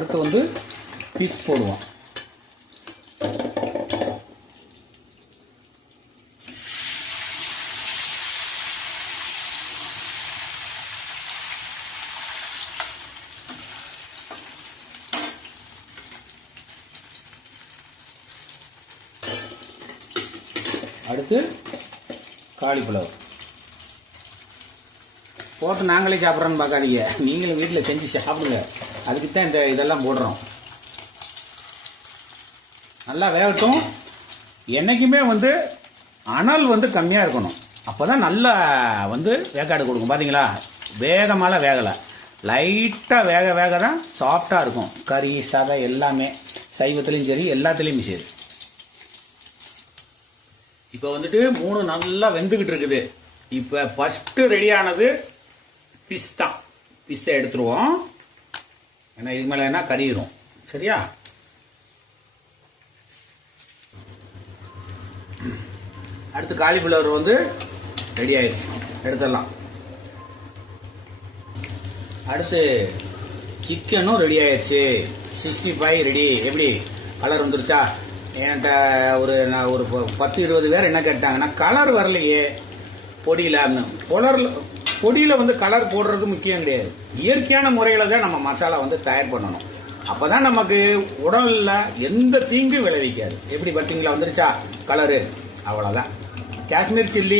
அடுத்து வந்து பீஸ் போடுவோம். அடுத்து காலிஃப்ளவர் போட்டு நாங்களே சாப்பிட்றோன்னு பார்க்காதீங்க, நீங்களும் வீட்டில் செஞ்சு சாப்பிடுங்க. அதுக்கு தான் இந்த இதெல்லாம் போடுறோம். நல்லா வேகட்டும். என்றைக்குமே வந்து அனல் வந்து கம்மியாக இருக்கணும், அப்போ தான் நல்லா வந்து வேக்காடு கொடுக்கும். பார்த்தீங்களா, வேகமாலாம் வேகலை, லைட்டாக வேக வேக தான் சாஃப்டாக இருக்கும். கறி சதை எல்லாமே சைவத்துலேயும் சரி எல்லாத்துலேயும் சரி. இப்போ வந்துட்டு 3 நல்லா வெந்துக்கிட்டு இருக்குது. இப்போ ஃபஸ்ட்டு ரெடியானது ஃபிஷ் தான். ஃபிஷ்ஷை எடுத்துருவோம், ஏன்னா இது மேலே என்ன கறியிடும். சரியா, அடுத்து காலிஃப்ளவர் வந்து ரெடி ஆயிடுச்சு, எடுத்துடலாம். அடுத்து சிக்கனும் ரெடி ஆயிடுச்சு. 65 ரெடி. எப்படி கலர் வந்துருச்சா? என்கிட்ட நான் ஒரு 10-20 பேர் என்ன கேட்டாங்கன்னா, கலர் வரலையே பொடியில். பொடியில் வந்து கலர் போடுறது முக்கியம் கிடையாது. இயற்கையான முறையில் தான் நம்ம மசாலா வந்து தயார் பண்ணணும். அப்போ தான் நமக்கு உடலில் எந்த தீங்கும் விளைவிக்காது. எப்படி பார்த்தீங்களா, வந்துருச்சா கலரு? அவ்வளோதான். காஷ்மீர் சில்லி